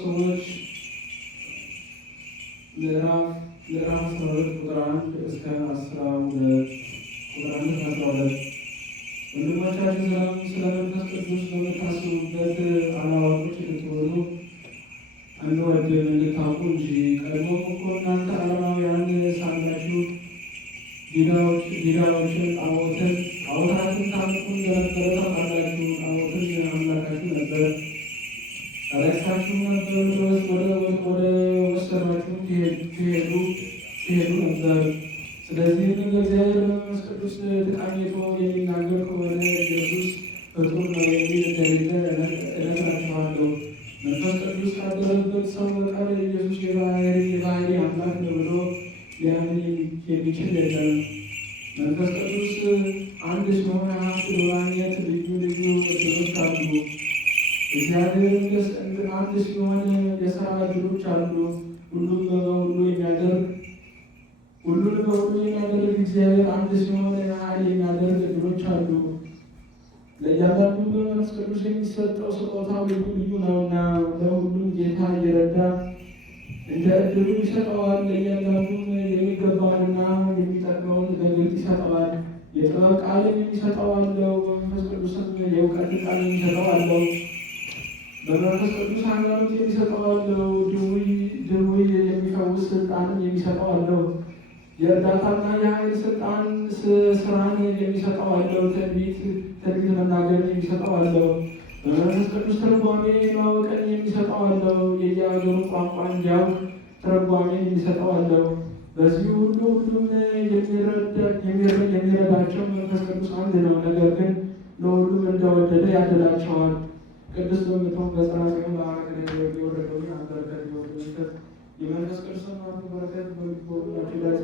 ሰዎች ምዕራፍ 12 ቁጥር 1 እስከ 12 ቁጥር 1 እስከ 12 ወንድሞቻችን ስለ መንፈስ ቅዱስ በምታስቡበት አላዋቆች ልትሆኑ አንወድም እንድታውቁ እንጂ ቀድሞ እኮ እናንተ ዓለማውያን ሳላችሁ ዲዳዎችን ጣዖታትን ታምልኩ እንደነበረ ታውቃላችሁ። ጣዖትን አምላካችሁ ነበር፣ አለቅሳችሁ ነበር፣ ወደ ወሰናችሁ ትሄዱ ነበር። ስለዚህም በእግዚአብሔር መንፈስ ቅዱስ ተቃኝቶ የሚናገር ከሆነ ኢየሱስ ፍጡር ነው የሚል እንደሌለ እነግራችኋለሁ። መንፈስ ቅዱስ ካደረበት ሰው በቀር ኢየሱስ የባህሪ አምላክ ነው ብሎ ሊያምን የሚችል የለም። መንፈስ ቅዱስ አንድ ሲሆን ሀብት ለማግኘት ልዩ ልዩ እድሎች አሉ። እግዚአብሔር አንድ ሲሆን የሥራ እድሎች አሉ። ሁሉንም በሁሉ የሚያደርግ እግዚአብሔር አንድ ሲሆን ኃይል የሚያደርግ እድሎች አሉ። ለእያንዳንዱ በመንፈስ ቅዱስ የሚሰጠው ስጦታው ልዩ ልዩ ነውና ለሁሉም ጌታ እየረዳ እንደ እድሉ ይሰጠዋል። ለእያንዳንዱም የሚገባውንና የሚጠቅመውን በግልጥ ይሰጠዋል። የጥበብ ቃልን የሚሰጠው አለው፣ በመንፈስ ቅዱስም የእውቀት ቃል የሚሰጠው አለው። በመንፈስ ቅዱስ ሃይማኖት የሚሰጠው አለው። ድውይ የሚፈውስ ስልጣንን የሚሰጠው አለው። የእርዳታና የኃይል ስልጣን ስራን የሚሰጠው አለው። ትንቢት መናገርን የሚሰጠው አለው። በመንፈስ ቅዱስ ትርጓሜ ማወቅን የሚሰጠው አለው። የየአገሩ ቋንቋ እንዲያውቅ ትርጓሜን የሚሰጠው አለው። በዚህ ሁሉም የሚረዳቸው መንፈስ ቅዱስ አንድ ነው። ነገር ግን ለሁሉም እንደወደደ ያድላቸዋል። ቅዱስ በምትሆን በጸራቂ ለአረግ የወረደውን አንበረከት የመንፈስ ቅዱስ በረከት በሁላችሁ ላይ